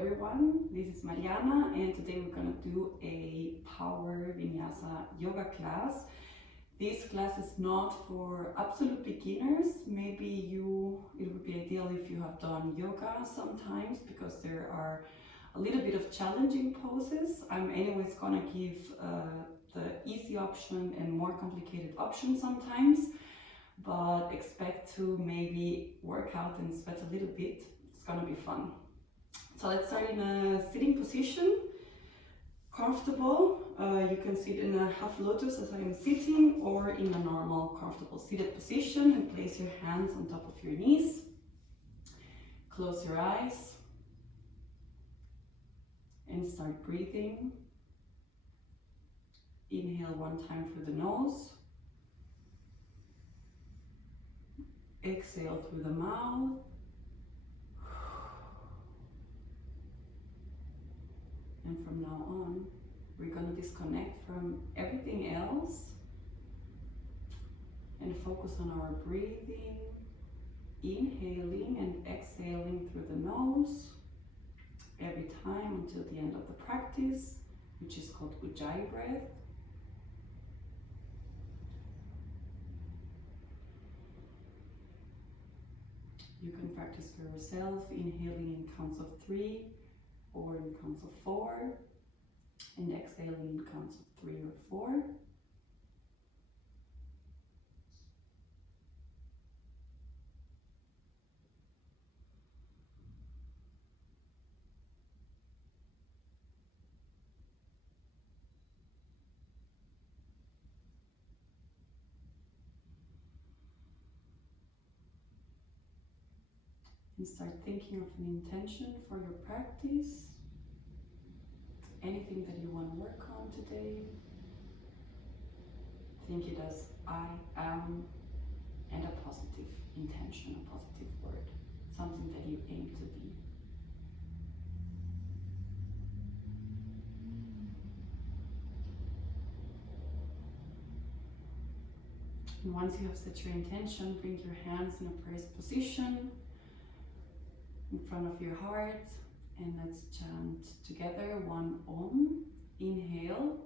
everyone, this is Mariana and today we're going to do a power vinyasa yoga class. This class is not for absolute beginners. Maybe it would be ideal if you have done yoga sometimes because there are a little bit of challenging poses. I'm anyways going to give the easy option and more complicated option sometimes, but expect to maybe work out and sweat a little bit. It's going to be fun. So let's start in a sitting position, comfortable. You can sit in a half lotus as I am sitting, or in a normal comfortable seated position, and place your hands on top of your knees. Close your eyes and start breathing. Inhale one time through the nose. Exhale through the mouth. And from now on, we're going to disconnect from everything else and focus on our breathing, inhaling and exhaling through the nose every time until the end of the practice, which is called Ujjayi breath. You can practice for yourself, inhaling in counts of 3 or in counts of 4, and exhaling in counts of 3 or 4. And start thinking of an intention for your practice. Anything that you want to work on today. Think it as I am, and a positive intention, a positive word, something that you aim to be. And once you have set your intention, bring your hands in a prayer position in front of your heart, and let's chant together one Om. Inhale.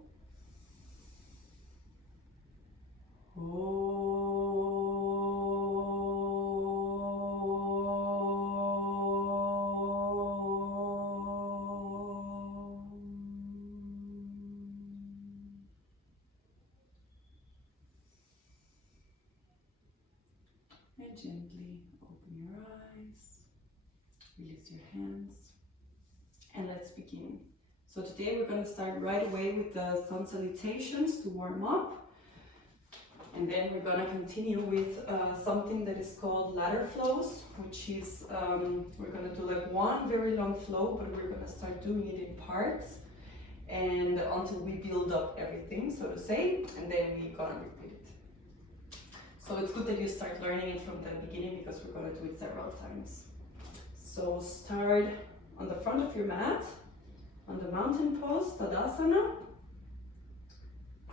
And gently open your eyes, release your hands, and let's begin. So today we're going to start right away with the sun salutations to warm up. And then we're going to continue with something that is called ladder flows, which is, we're going to do like one very long flow, but we're going to start doing it in parts, and until we build up everything, so to say, and then we're going to repeat it. So it's good that you start learning it from the beginning because we're going to do it several times. So start on the front of your mat, on the mountain pose, Tadasana.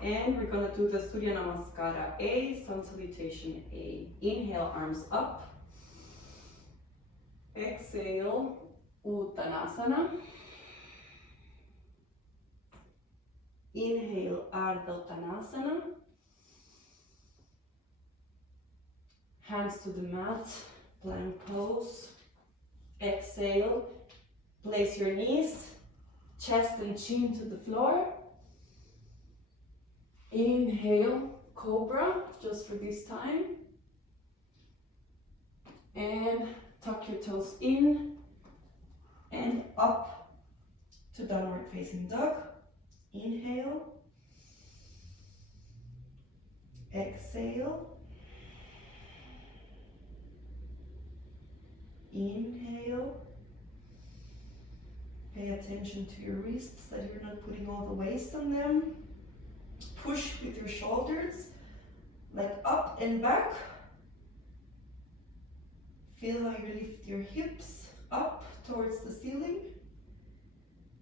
And we're going to do the Surya Namaskara A, Sun Salutation A. Inhale, arms up. Exhale, Uttanasana. Inhale, Ardha Uttanasana. Hands to the mat, plank pose. Exhale, place your knees, chest and chin to the floor. Inhale, Cobra, just for this time. And tuck your toes in and up to downward facing dog. Inhale. Exhale. Inhale. Pay attention to your wrists, that you're not putting all the waste on them. Push with your shoulders, like up and back. Feel how you lift your hips up towards the ceiling.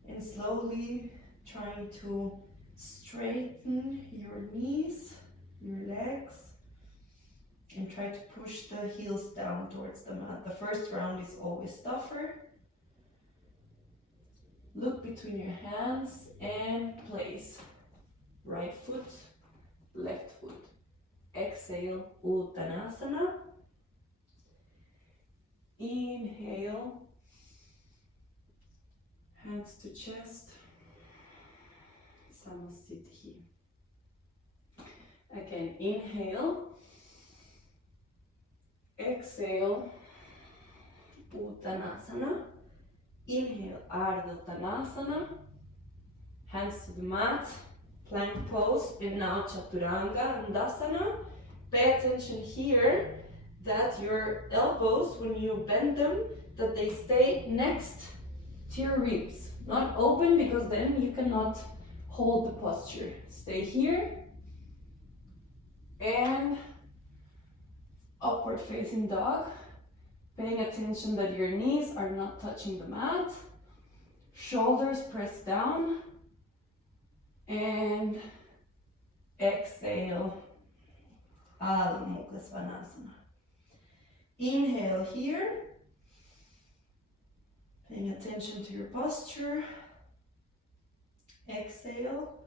And slowly trying to straighten your knees, your legs. And try to push the heels down towards the mat. The first round is always tougher. Look between your hands and place right foot, left foot. Exhale, Uttanasana. Inhale, hands to chest, Samasthiti. Again, inhale, exhale, Uttanasana. Inhale, Ardha Uttanasana. Hands to the mat, plank pose, and now Chaturanga Dandasana. Pay attention here that your elbows, when you bend them, that they stay next to your ribs. Not open, because then you cannot hold the posture. Stay here. And upward facing dog. Paying attention that your knees are not touching the mat. Shoulders press down. And exhale, Adho Mukha Svanasana. Inhale here, paying attention to your posture. Exhale.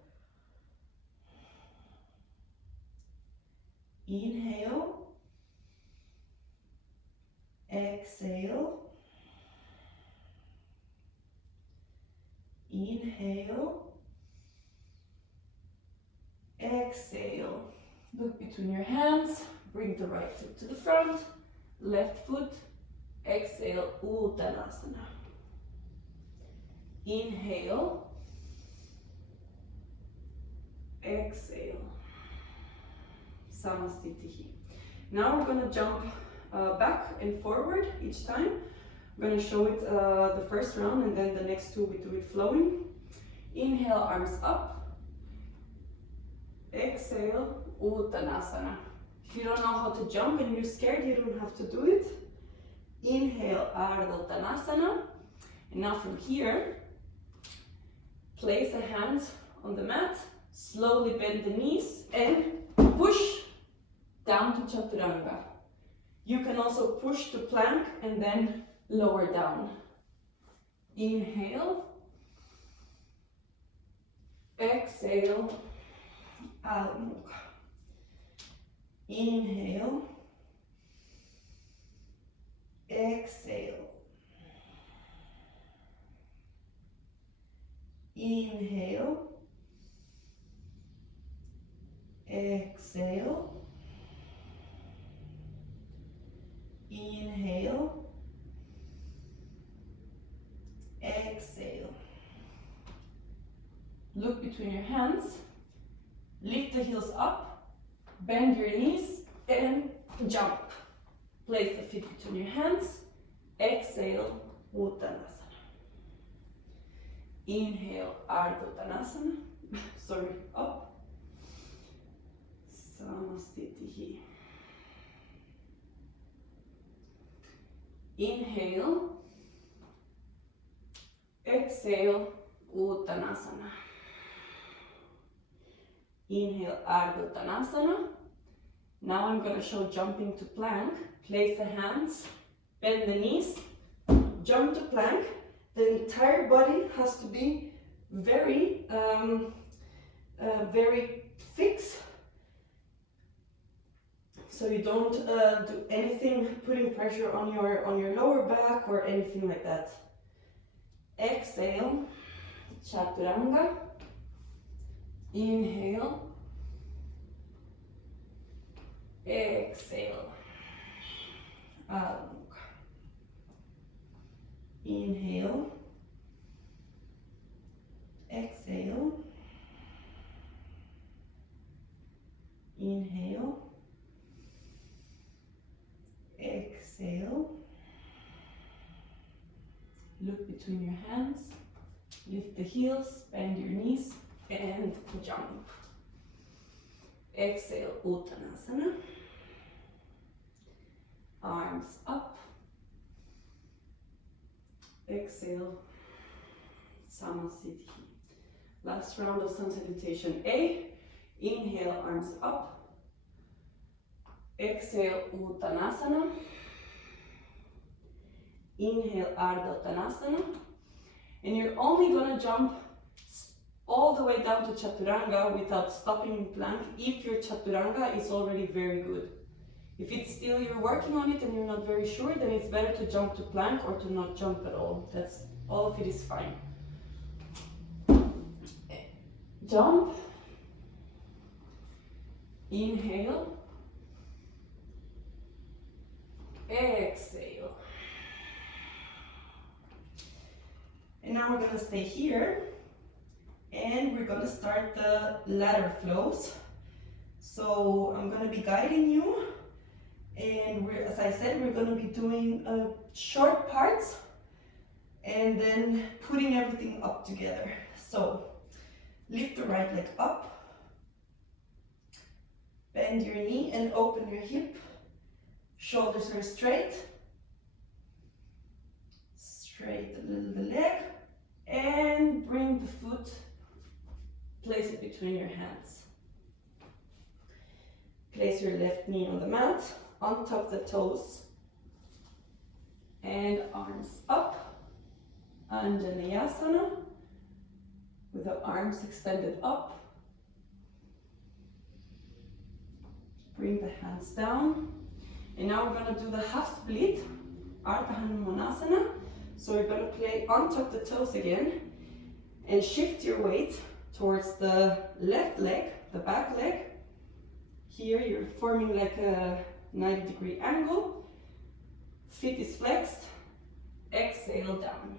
Inhale. Exhale. Inhale. Exhale. Look between your hands. Bring the right foot to the front. Left foot. Exhale, Uttanasana. Inhale. Exhale. Samasthiti. Now we're going to jump back and forward each time. I'm going to show it the first round, and then the next two we do it flowing. Inhale, arms up. Exhale, Uttanasana. If you don't know how to jump and you're scared, you don't have to do it. Inhale, Ardha Uttanasana. And now from here, place the hands on the mat, slowly bend the knees and push down to Chaturanga. You can also push to plank and then lower down. Inhale. Exhale. Adho Mukha. Inhale. Exhale. Inhale. Exhale. Inhale. Exhale. Look between your hands. Lift the heels up. Bend your knees and jump. Place the feet between your hands. Exhale, Uttanasana. Inhale, Ardha Uttanasana. Sorry, up. Samasthiti. Inhale. Exhale, Uttanasana. Inhale, Ardha Uttanasana. Now I'm going to show jumping to plank. Place the hands, bend the knees, jump to plank. The entire body has to be very, very fixed. So you don't do anything putting pressure on your lower back or anything like that. Exhale, Chaturanga. Inhale. Exhale. Adho Mukha. Inhale. Exhale. Inhale. Exhale. Look between your hands. Lift the heels, bend your knees, and jump. Exhale, Uttanasana. Arms up. Exhale, Samasthiti. Last round of sun salutation A. Inhale, arms up. Exhale, Uttanasana. Inhale, Ardha Uttanasana. And you're only gonna jump all the way down to Chaturanga without stopping in plank if your Chaturanga is already very good. If it's still you're working on it and you're not very sure, then it's better to jump to plank or to not jump at all. That's all of it is fine. Jump. Inhale. Exhale. And now we're going to stay here and we're going to start the ladder flows. So I'm going to be guiding you, and as I said, we're going to be doing short parts and then putting everything up together. So lift the right leg up, bend your knee and open your hip, shoulders are straight, straighten the leg, and bring the foot, place it between your hands. Place your left knee on the mat, untuck the toes, and arms up, Hanumanasana, with the arms extended up. Bring the hands down, and now we're going to do the half split, Hanumanasana. So you're going to untuck the toes again, and shift your weight towards the left leg, the back leg. Here you're forming like a 90-degree angle. Feet is flexed. Exhale down.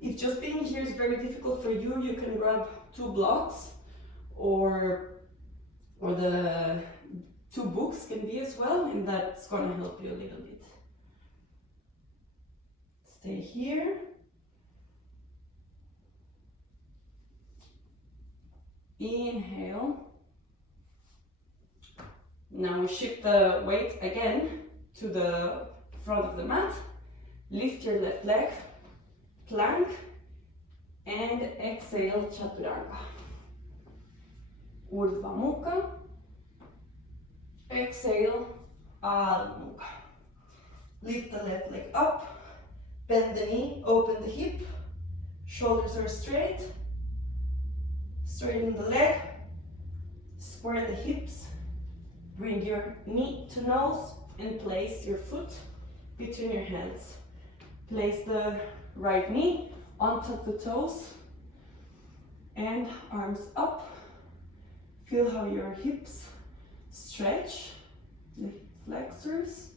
If just being here is very difficult for you, you can grab 2 blocks or the 2 books can be as well, and that's going to help you a little bit. Stay here. Inhale. Now shift the weight again to the front of the mat. Lift your left leg, plank, and exhale Chaturanga. Urdhva Mukha. Exhale Adho Mukha. Lift the left leg up, bend the knee, open the hip, shoulders are straight, straighten the leg, square the hips. Bring your knee to nose and place your foot between your hands. Place the right knee onto the toes and arms up. Feel how your hips stretch, the hip flexors.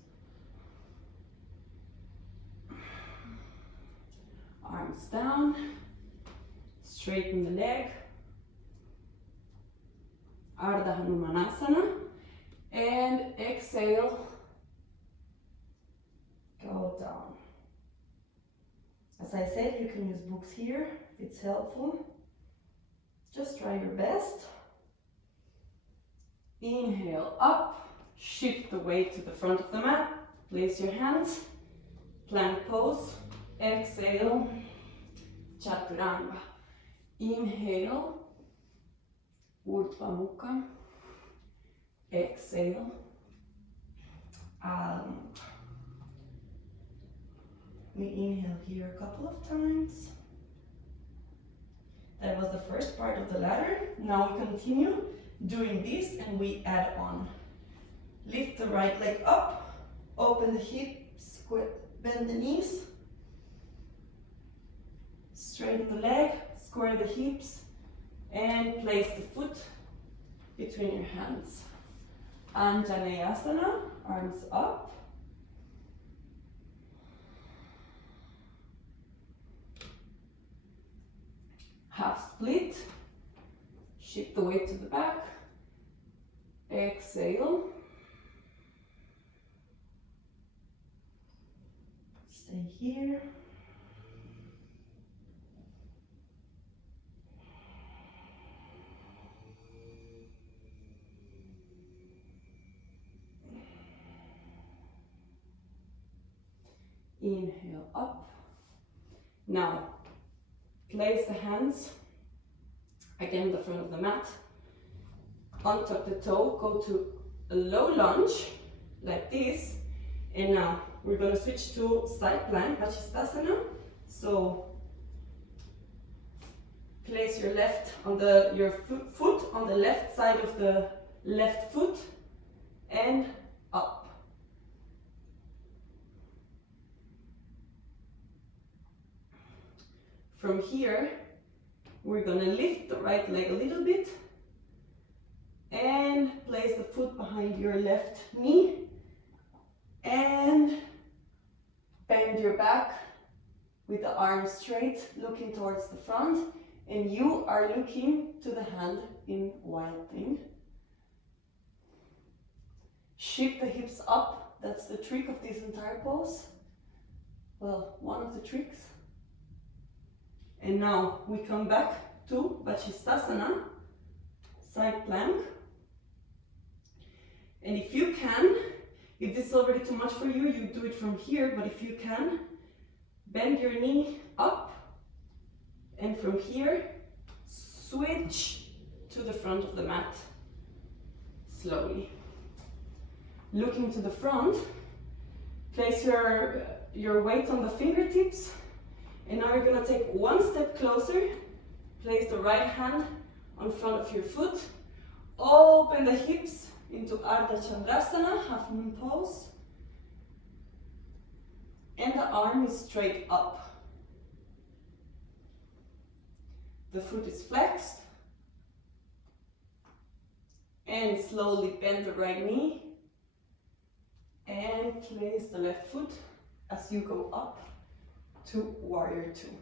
Arms down, straighten the leg. Ardha Hanumanasana. And exhale, go down. As I said, you can use books here if it's helpful. Just try your best. Inhale up, shift the weight to the front of the mat, place your hands, plank pose. Exhale, Chaturanga. Inhale, Urdhva Mukha. Exhale, Adho Mukha. We inhale here a couple of times. That was the first part of the ladder. Now we continue doing this and we add on. Lift the right leg up, open the hips, bend the knees, straighten the leg, square the hips, and place the foot between your hands. Hanumanasana, arms up. Half split. Shift the weight to the back. Exhale. Stay here. Inhale up. Now, place the hands again the front of the mat. Untuck the toe, go to a low lunge like this. And now we're going to switch to side plank, Basistana. So Place your foot on the left side of the left foot and up. From here, we're gonna lift the right leg a little bit and place the foot behind your left knee and bend your back with the arms straight, looking towards the front, and you are looking to the hand in Wild Thing. Shift the hips up. That's the trick of this entire pose. Well, one of the tricks. And now we come back to Basistana, side plank. And if you can, if this is already too much for you, you do it from here, but if you can, bend your knee up, and from here, switch to the front of the mat, slowly. Looking to the front, place your weight on the fingertips, and now you're gonna take one step closer, place the right hand on front of your foot, open the hips into Ardha Chandrasana, half moon pose, and the arm is straight up. The foot is flexed, and slowly bend the right knee, and place the left foot as you go up to Warrior Two.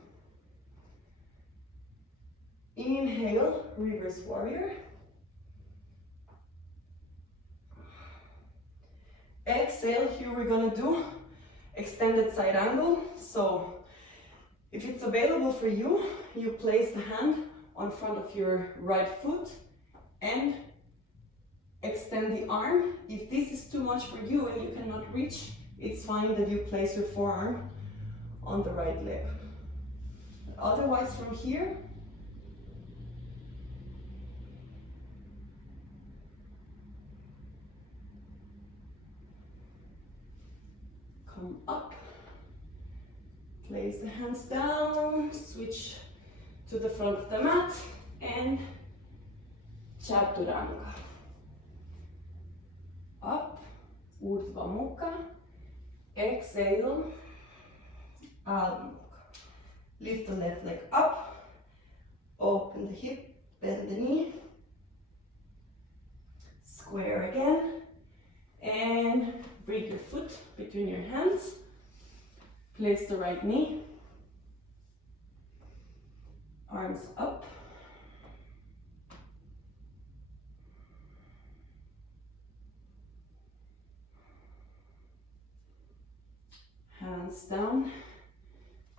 Inhale, reverse warrior. Exhale, here we're gonna do extended side angle. So if it's available for you, you place the hand on front of your right foot and extend the arm. If this is too much for you and you cannot reach, it's fine that you place your forearm on the right leg. Otherwise, from here, come up, place the hands down, switch to the front of the mat, and Chaturanga. Up, Urdhva Mukha, exhale, Adho Mukha. Lift the left leg up, open the hip, bend the knee, square again, and bring your foot between your hands, place the right knee, arms up, hands down,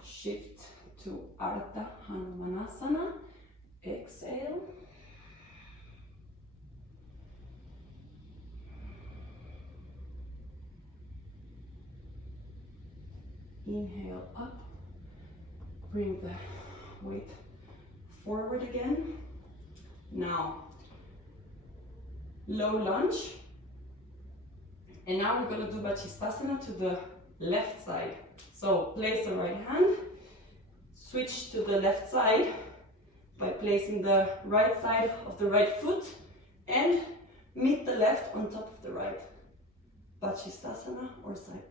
shift to Ardha Hanumanasana, exhale, inhale up, bring the weight forward again. Now, low lunge, and now we're going to do Basistana to the left side. So place the right hand, switch to the left side by placing the right side of the right foot and meet the left on top of the right. Basistasana or side plank.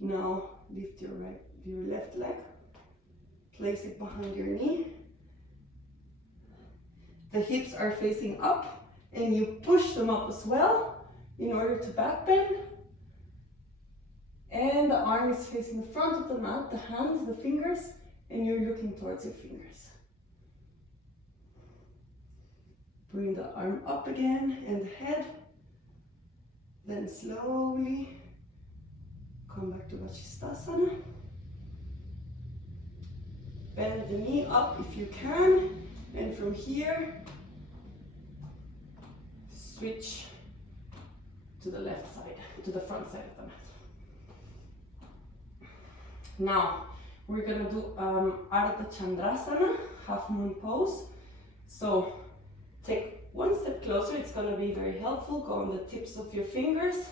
Now lift your left leg, place it behind your knee. The hips are facing up and you push them up as well in order to back bend. And the arm is facing the front of the mat, the hands, the fingers, and you're looking towards your fingers. Bring the arm up again and the head. Then slowly come back to Basistasana. Bend the knee up if you can, and from here, switch to the left side, to the front side of the mat. Now, we're gonna do Ardha Chandrasana, half moon pose. So, take one step closer, it's gonna be very helpful. Go on the tips of your fingers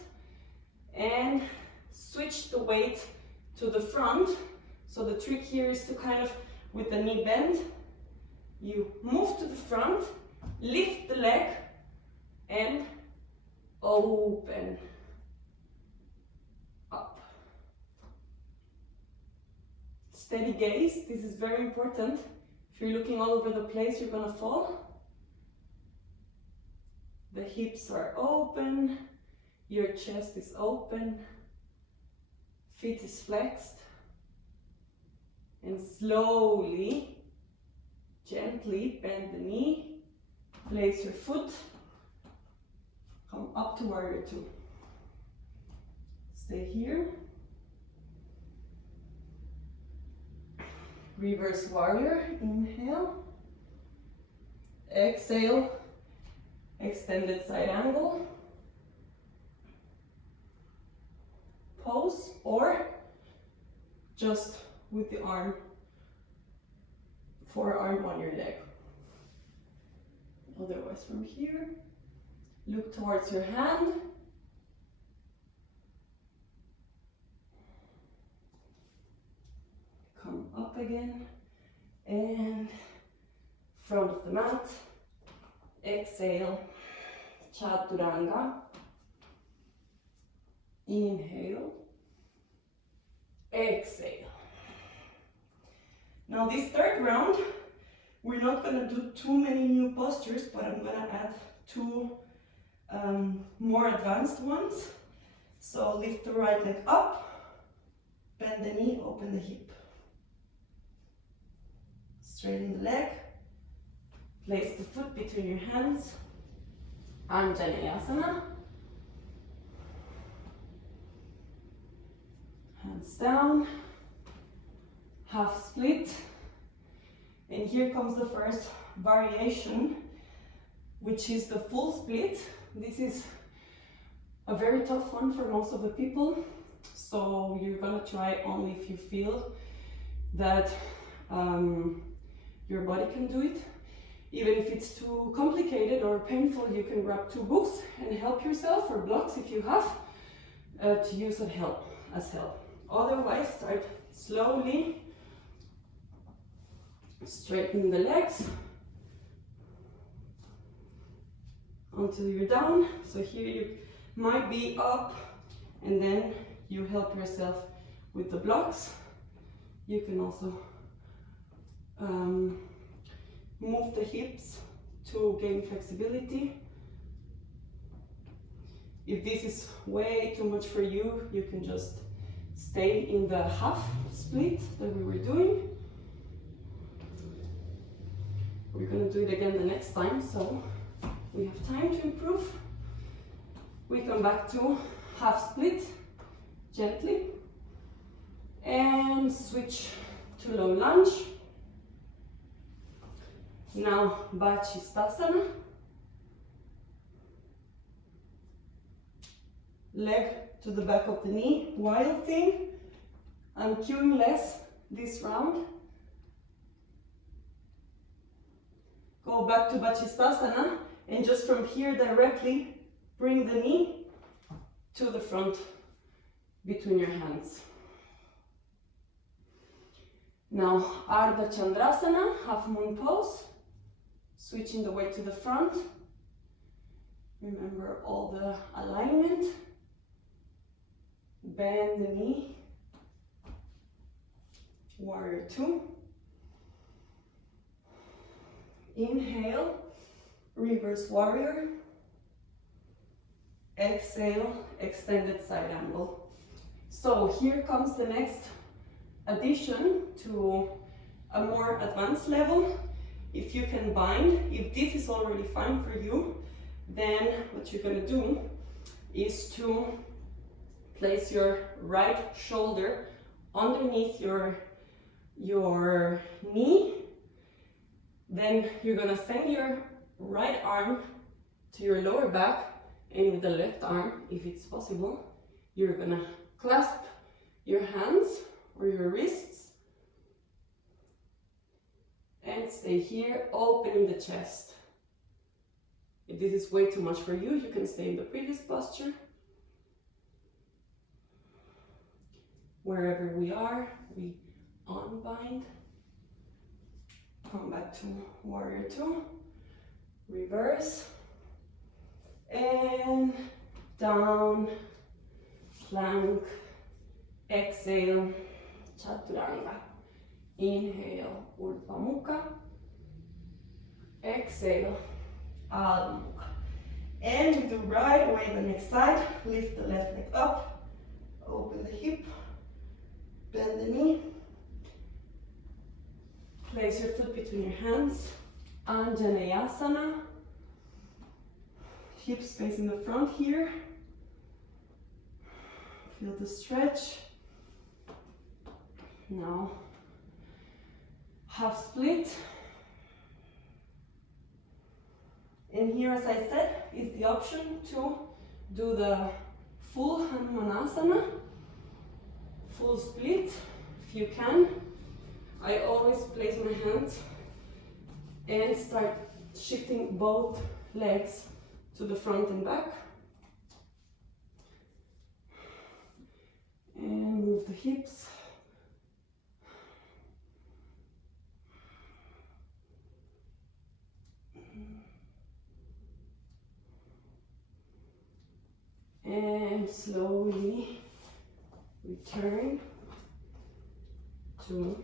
and switch the weight to the front So the trick here is to kind of, with the knee bend, you move to the front, lift the leg, and open up. Steady gaze, this is very important. If you're looking all over the place, you're gonna fall. The hips are open, your chest is open, feet is flexed, and slowly, gently bend the knee, place your foot, come up to warrior two. Stay here. Reverse warrior, inhale, exhale, extended side angle, pose, or just with the arm, forearm on your leg. Otherwise from here, look towards your hand. Come up again, and front of the mat, exhale, chaturanga, inhale, exhale. Now this third round, we're not going to do too many new postures, but I'm going to add two more advanced ones. So lift the right leg up, bend the knee, open the hip. Straighten the leg, place the foot between your hands, Hanumanasana. Hands down, half split. And here comes the first variation, which is the full split. This is a very tough one for most of the people. So you're gonna try only if you feel that your body can do it. Even if it's too complicated or painful, you can grab two books and help yourself, or blocks if you have, to use as help. Otherwise, start slowly, straighten the legs until you're down. So here you might be up, and then you help yourself with the blocks. You can also move the hips to gain flexibility. If this is way too much for you, you can just stay in the half split that we were doing. We're going to do it again the next time, so we have time to improve. We come back to half split gently and switch to low lunge. Now Basistana. Leg to the back of the knee, wild thing. I'm cueing less this round. Go back to Basistana, and just from here directly bring the knee to the front between your hands. Now Ardha Chandrasana, half moon pose. Switching the weight to the front. Remember all the alignment. Bend the knee. Warrior two. Inhale, reverse warrior. Exhale, extended side angle. So here comes the next addition to a more advanced level. If you can bind, if this is already fine for you, then what you're going to do is to place your right shoulder underneath your knee. Then you're going to send your right arm to your lower back, and with the left arm, if it's possible, you're going to clasp your hands or your wrists and stay here, opening the chest. If this is way too much for you, you can stay in the previous posture. Wherever we are, we unbind, come back to warrior two, reverse, and down, plank, exhale, chaturanga, inhale, urdhva mukha, exhale, adho mukha. And we do right away the next side, lift the left leg up, open the hip, bend the knee, place your foot between your hands, Anjaneyasana, hips facing the front here, feel the stretch. Now, half split. And here, as I said, is the option to do the full Hanumanasana, full split, if you can. I always place my hands and start shifting both legs to the front and back. And move the hips. And slowly return to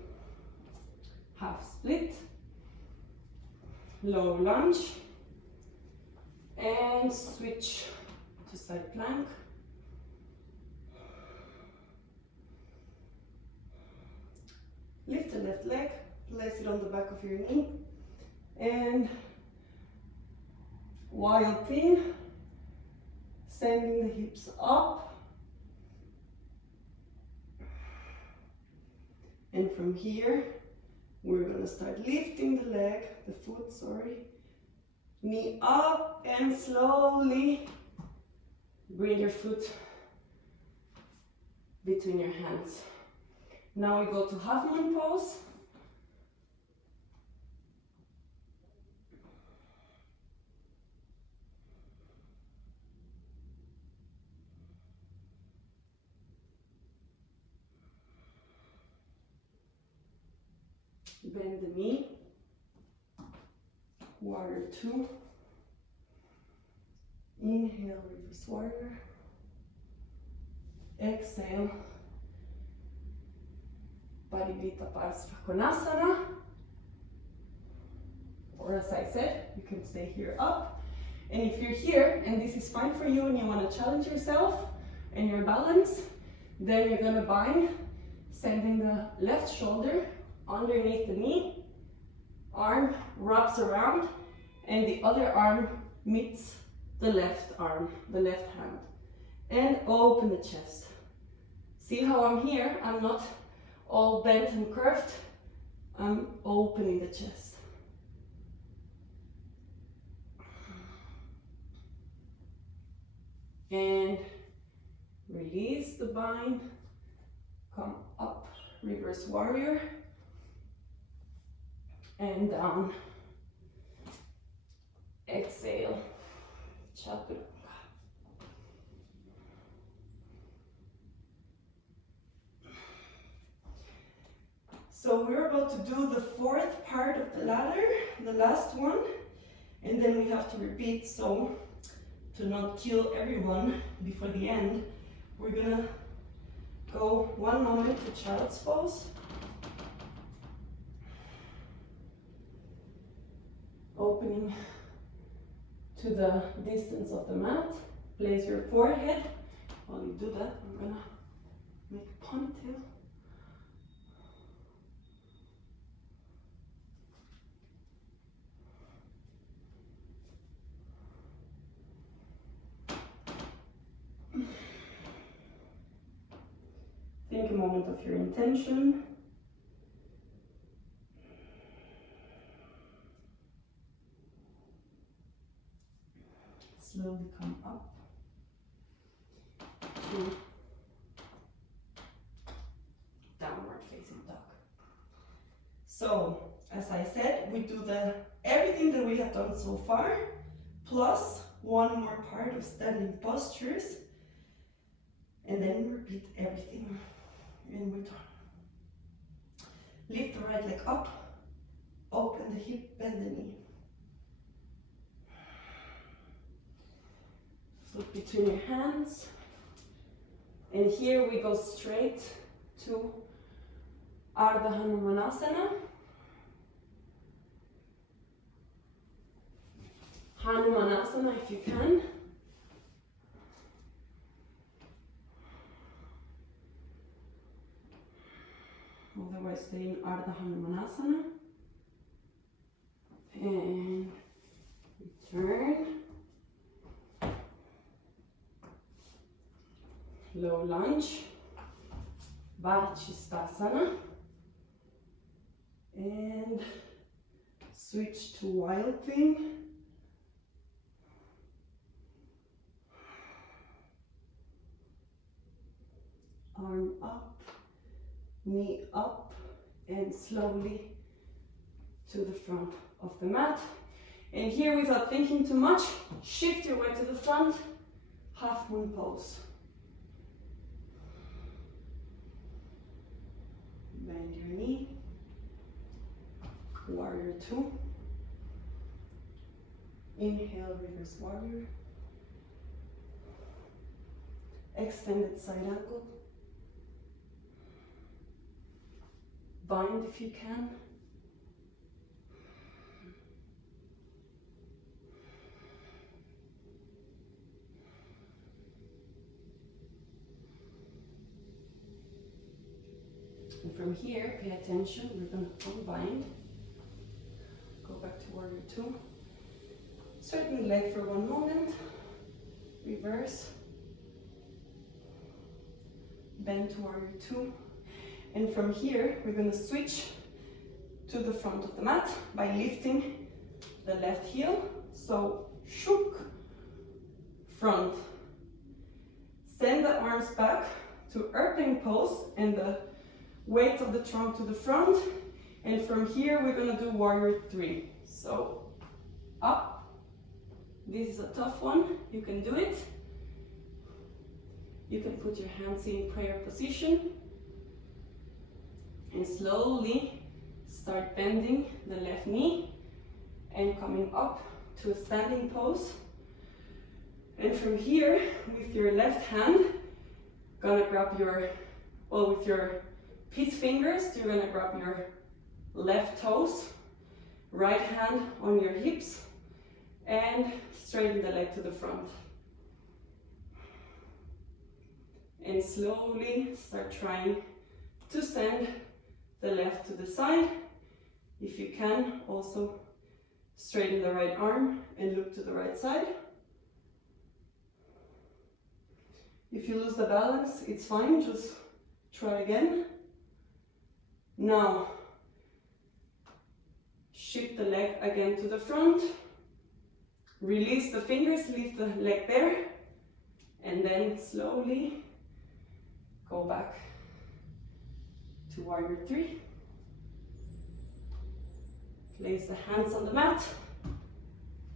half split, low lunge, and switch to side plank. Lift the left leg, place it on the back of your knee, and wild thing, sending the hips up. And from here, we're gonna start lifting the leg, the foot, knee up, and slowly bring your foot between your hands. Now we go to half moon pose. Bend the knee, warrior two, inhale, reverse warrior, exhale, Parivita Konasana, or as I said, you can stay here up, and if you're here and this is fine for you and you want to challenge yourself and your balance, then you're going to bind, sending the left shoulder underneath the knee, arm wraps around, and the other arm meets the left arm, the left hand, and open the chest. See how I'm here? I'm not all bent and curved, I'm opening the chest. And release the bind, come up, reverse warrior, and down, exhale, chaturanga. So we're about to do the fourth part of the ladder, the last one, and then we have to repeat. So to not kill everyone before the end, we're gonna go 1 moment to child's pose. Opening to the distance of the mat. Place your forehead. While you do that, I'm gonna make a ponytail. Think a moment of your intention. Slowly come up to downward facing dog. So, as I said, we do everything that we have done so far, plus one more part of standing postures, and then we repeat everything, and we're done. Lift the right leg up, open the hip, bend the knee. Foot between your hands. And here we go straight to Hanumanasana. Hanumanasana if you can. Otherwise stay in Hanumanasana. And return. Low lunge. Basistana. And switch to wild thing. Arm up, knee up, and slowly to the front of the mat. And here, without thinking too much, shift your way to the front, half moon pose. Bend your knee, warrior two. Inhale, reverse warrior. Extended side angle. Bind if you can. And from here, pay attention, we're going to unbind. Go back to warrior two. Straighten the leg for one moment. Reverse. Bend to warrior two. And from here, we're going to switch to the front of the mat by lifting the left heel. So, shook, front. Send the arms back to airplane pose and the weight of the trunk to the front. And from here, we're going to do warrior three. So, up. This is a tough one. You can do it. You can put your hands in prayer position. And slowly start bending the left knee and coming up to a standing pose. And from here, with your left hand, gonna grab your, with your peace fingers, you're gonna grab your left toes, right hand on your hips, and straighten the leg to the front. And slowly start trying to send the left to the side. If you can, also straighten the right arm and look to the right side. If you lose the balance, it's fine, just try again. Now, shift the leg again to the front. Release the fingers, leave the leg there, and then slowly go back to warrior three. Place the hands on the mat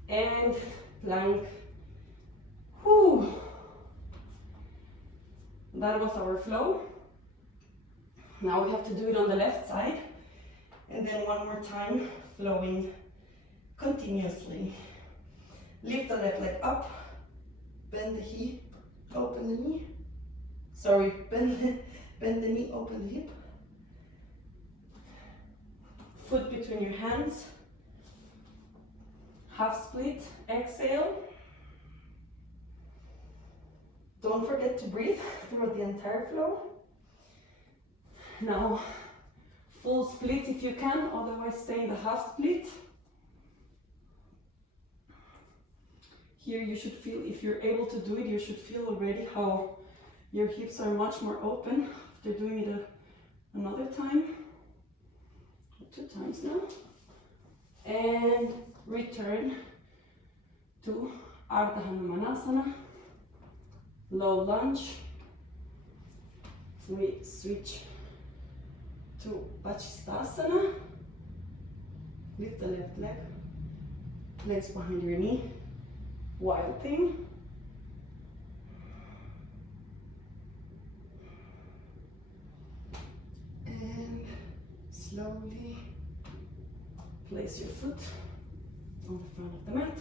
and plank. Whew. That was our flow. Now we have to do it on the left side, and then one more time, flowing continuously. Lift the left leg up, bend the hip, open the knee. Sorry, bend the knee, open the hip. Foot between your hands. Half split, exhale. Don't forget to breathe throughout the entire flow. Now, full split if you can, otherwise stay in the half split. Here you should feel, if you're able to do it, you should feel already how your hips are much more open after doing it another time. 2 times now. And return to Hanumanasana. Low lunge. We switch to Basistana. Lift the left leg. Legs behind your knee. Wild thing. And slowly place your foot on the front of the mat.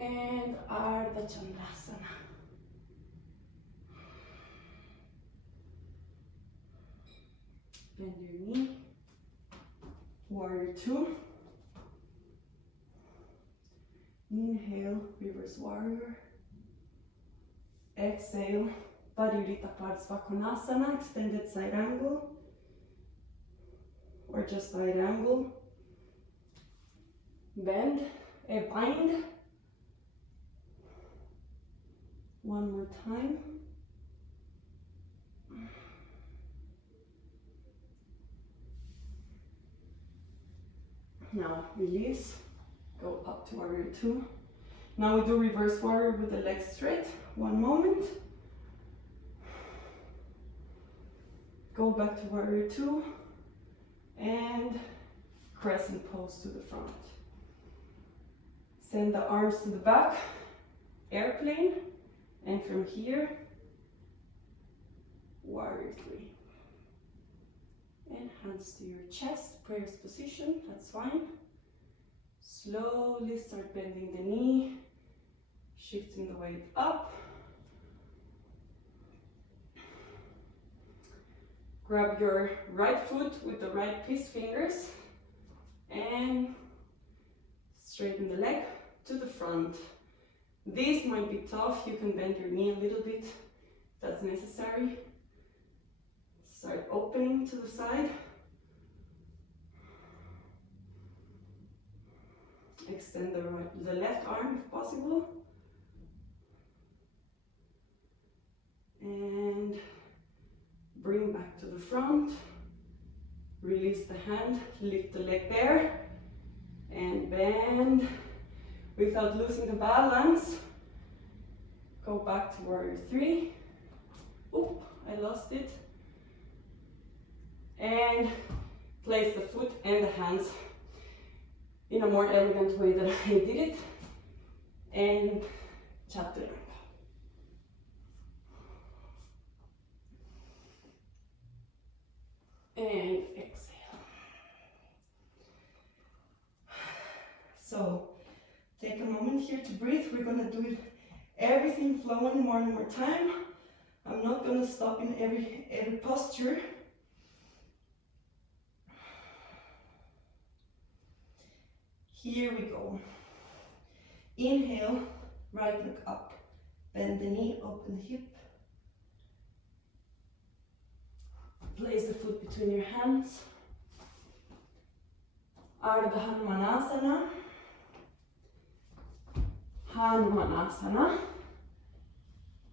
And Ardha Chandrasana. Bend your knee. Warrior 2. Inhale, reverse warrior. Exhale, Parivritta Parsvakonasana, extended side angle. Or just side angle. Bend, bind. One more time. Now release, go up to warrior 2. Now we do reverse warrior with the legs straight. One moment. Go back to warrior 2 and crescent pose to the front. Send the arms to the back, airplane, and from here, warrior 3. And hands to your chest, prayer's position, that's fine. Slowly start bending the knee, shifting the weight up. Grab your right foot with the right peace fingers and straighten the leg to the front. This might be tough, you can bend your knee a little bit if that's necessary. Start opening to the side. Extend the left arm if possible. And bring back to the front. Release the hand, lift the leg there. And bend. Without losing the balance, go back to warrior 3. Oop, I lost it. And place the foot and the hands in a more elegant way than I did it. And chaturanga. And exhale. So take a moment here to breathe. We're going to do it, everything flowing one more time. I'm not going to stop in every posture. Here we go. Inhale, right leg up. Bend the knee, open the hip. Place the foot between your hands. Ardha Hanumanasana. Hanumanasana.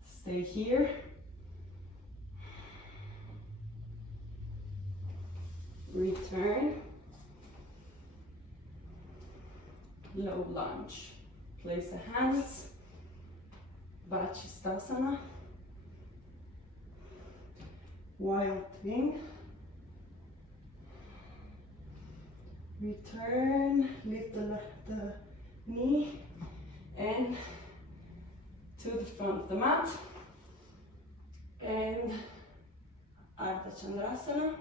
Stay here. Return. Low lunge. Place the hands. Basistana. Wild thing. Return. Lift the knee and to the front of the mat. And Ardha Chandrasana.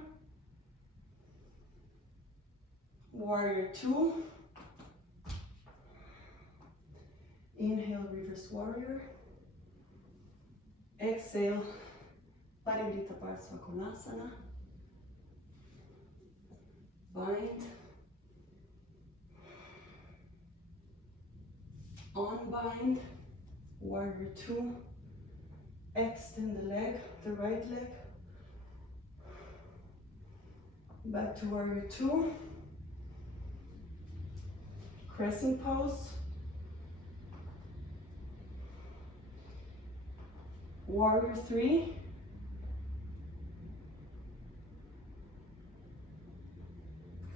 Warrior 2. Inhale, reverse warrior. Exhale, Parivritta Parsvakonasana. Bind. Unbind. Warrior 2. Extend the leg, the right leg. Back to warrior 2. Crescent pose. Warrior 3.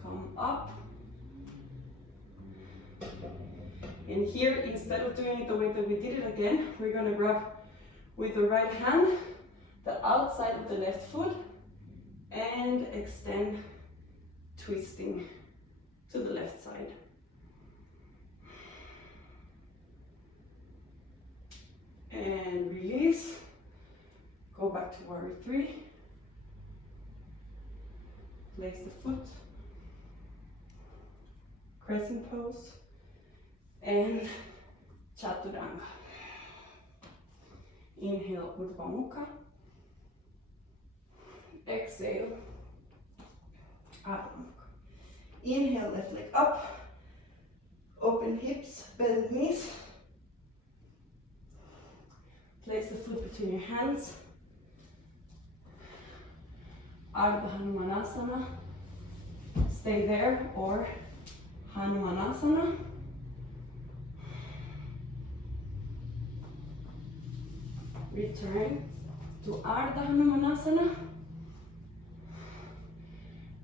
Come up. And here, instead of doing it the way that we did it again, we're going to grab with the right hand the outside of the left foot and extend, twisting to the left side. And release. Go back to warrior 3. Place the foot, crescent pose, and chaturanga. Inhale, Urdhva Mukha. Exhale, Adho Mukha. Inhale, left leg up. Open hips, bend knees. Place the foot between your hands. Ardha Hanumanasana. Stay there, or Hanumanasana. Return to Ardha Hanumanasana.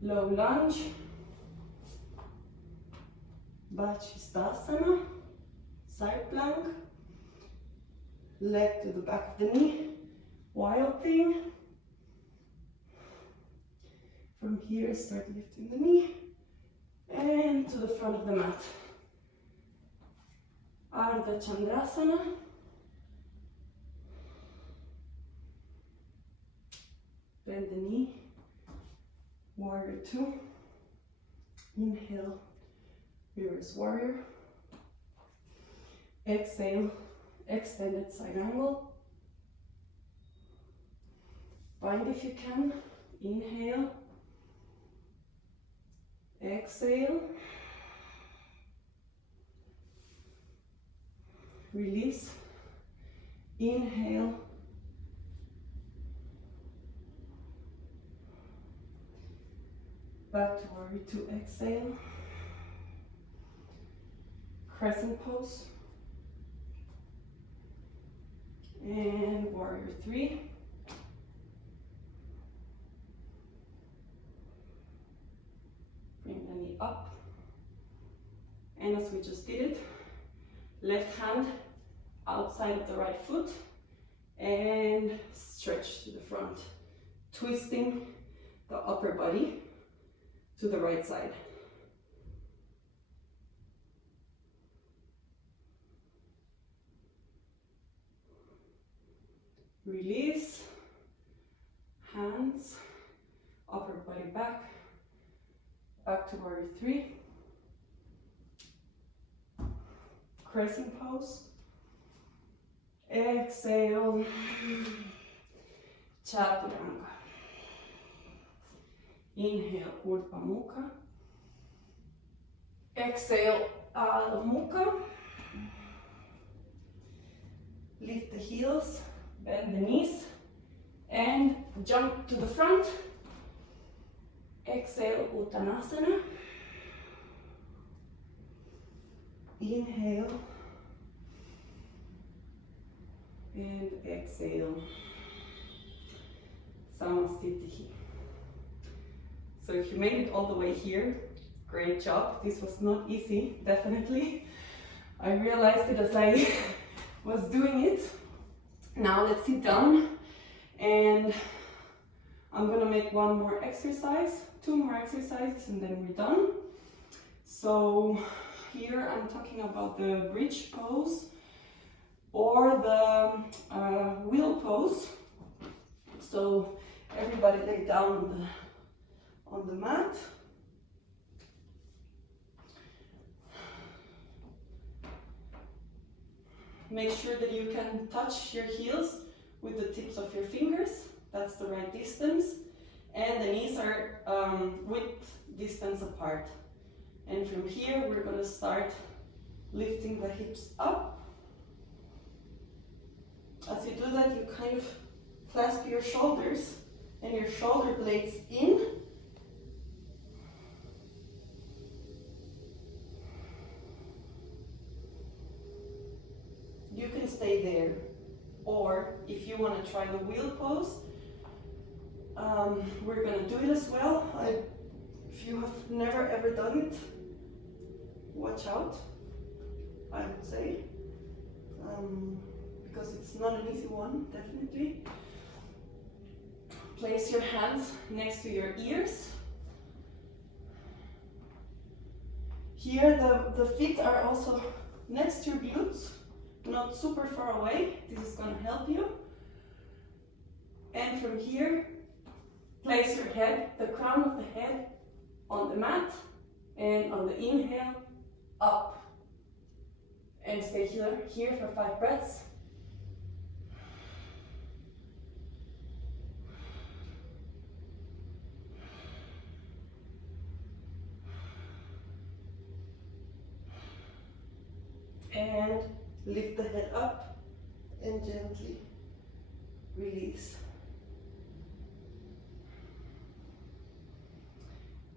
Low lunge. Basistana. Side plank. Leg to the back of the knee. Wild thing. From here, start lifting the knee and to the front of the mat. Ardha Chandrasana. Bend the knee. Warrior 2. Inhale, reverse warrior. Exhale, extended side angle. Bind if you can. Inhale. Exhale. Release. Inhale. Back to warrior 2, exhale. Crescent pose. And warrior 3. Bring the knee up. And as we just did it, left hand outside of the right foot and stretch to the front, twisting the upper body to the right side. Release, hands, upper body back, back to warrior 3. Crescent pose. Exhale, chaturanga. Inhale, Urdhva Mukha. Exhale, Adho Mukha. Lift the heels, bend the knees, and jump to the front. Exhale, Uttanasana. Inhale. And exhale, Samasthiti. So if you made it all the way here, great job. This was not easy, definitely. I realized it as I was doing it. Now let's sit down and I'm gonna make one more exercise, 2 more exercises, and then we're done. So here I'm talking about the bridge pose or the wheel pose. So everybody lay down on the mat. Make sure that you can touch your heels with the tips of your fingers. That's the right distance. And the knees are width distance apart. And from here, we're going to start lifting the hips up. As you do that, you kind of clasp your shoulders and your shoulder blades in. You can stay there, or if you want to try the wheel pose, we're going to do it as well. If you have never ever done it, watch out, I would say, because it's not an easy one, definitely. Place your hands next to your ears. Here the feet are also next to your glutes, not super far away. This is going to help you. And from here, Place your head, the crown of the head, on the mat, and on the inhale, up. And stay here for 5 breaths. And lift the head up and gently release.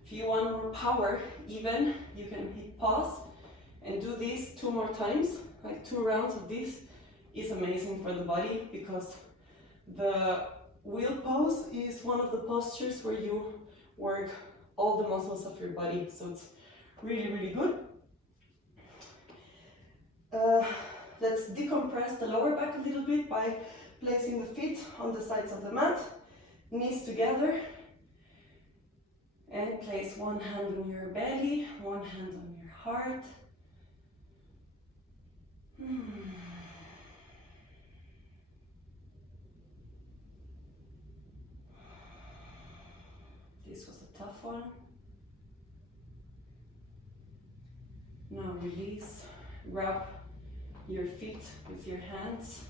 If you want more power, even, you can hit pause and do this 2 more times. Like 2 rounds of this is amazing for the body, because the wheel pose is one of the postures where you work all the muscles of your body. So it's really, really good. Let's decompress the lower back a little bit by placing the feet on the sides of the mat, knees together, and place one hand on your belly, one hand on your heart. This was a tough one. Now release, grab your feet with your hands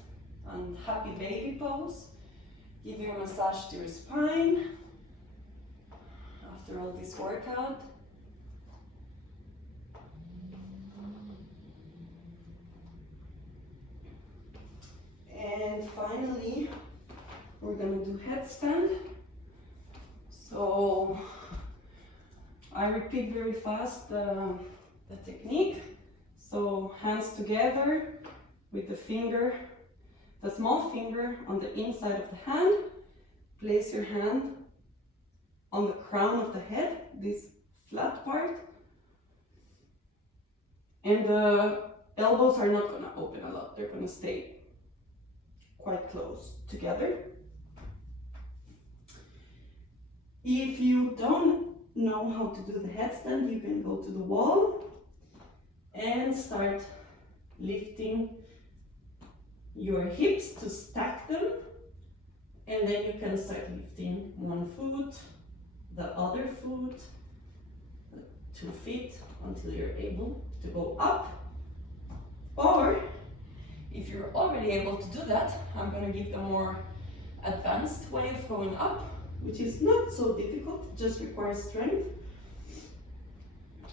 and happy baby pose. Give your massage to your spine after all this workout. And finally, we're going to do headstand. So I repeat very fast the technique. So hands together with the finger, the small finger on the inside of the hand. Place your hand on the crown of the head, this flat part. And the elbows are not going to open a lot. They're going to stay quite close together. If you don't know how to do the headstand, you can go to the wall and start lifting your hips to stack them, and then you can start lifting one foot, the other foot, 2 feet until you're able to go up. Or if you're already able to do that, I'm going to give the more advanced way of going up, which is not so difficult, just requires strength.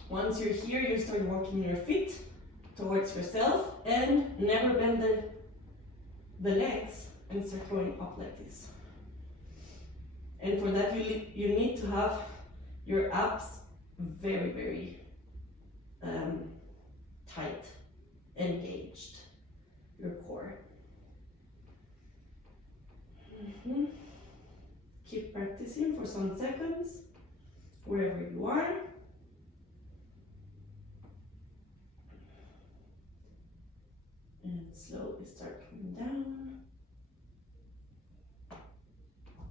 Once you're here, you start walking your feet towards yourself and never bend the legs and start going up like this. And for that, you need to have your abs very, very tight, engaged, your core. Keep practicing for some seconds, wherever you are. And slowly start coming down.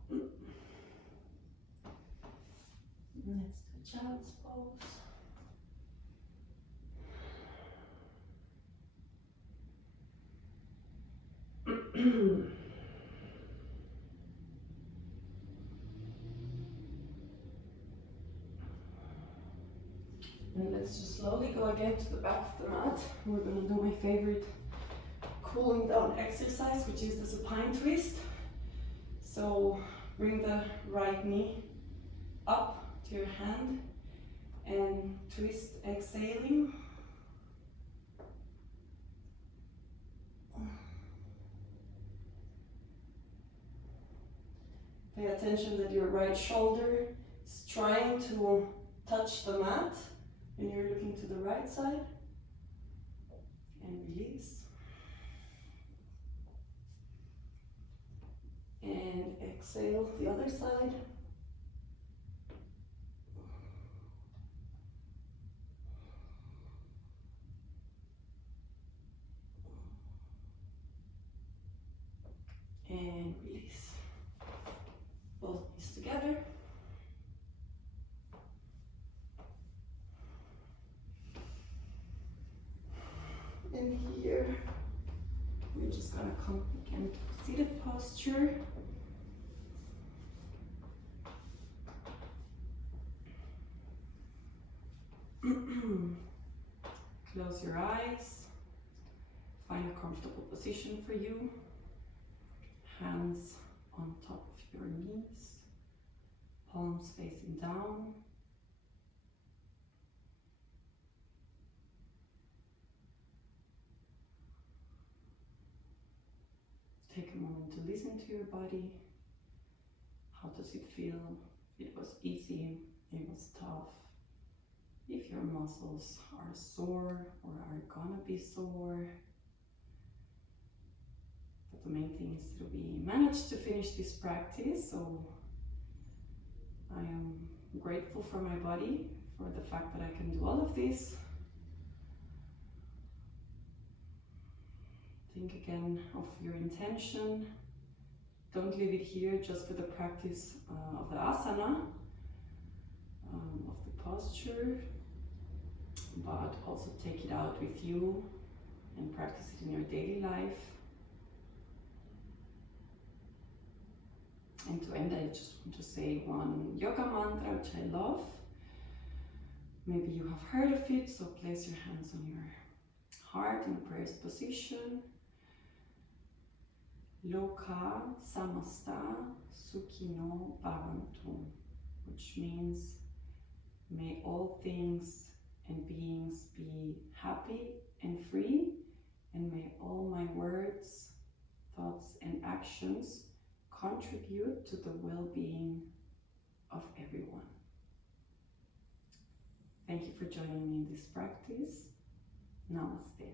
Let's do child's pose. And let's just slowly go again to the back of the mat. We're going to do my favorite cooling down exercise, which is the supine twist. So bring the right knee up to your hand and twist, exhaling. Pay attention that your right shoulder is trying to touch the mat when you're looking to the right side. And release. And exhale the other side. And release. Both knees together. And here, we're just gonna come again to seated posture. close your eyes. Find a comfortable position for you. Hands on top of your knees, palms facing down. Take a moment to listen to your body. How does it feel? It was easy, it was tough. If your muscles are sore or are gonna be sore. But the main thing is that we managed to finish this practice, so I am grateful for my body, for the fact that I can do all of this. Think again of your intention. Don't leave it here just for the practice of the asana, of the posture, but also take it out with you and practice it in your daily life. And to end, I just want to say one yoga mantra which I love. Maybe you have heard of it, so place your hands on your heart in a prayer's position. Loka samasta sukhino bhavantu, which means may all things and beings be happy and free, and may all my words, thoughts and actions contribute to the well-being of everyone. Thank you for joining me in this practice. Namaste.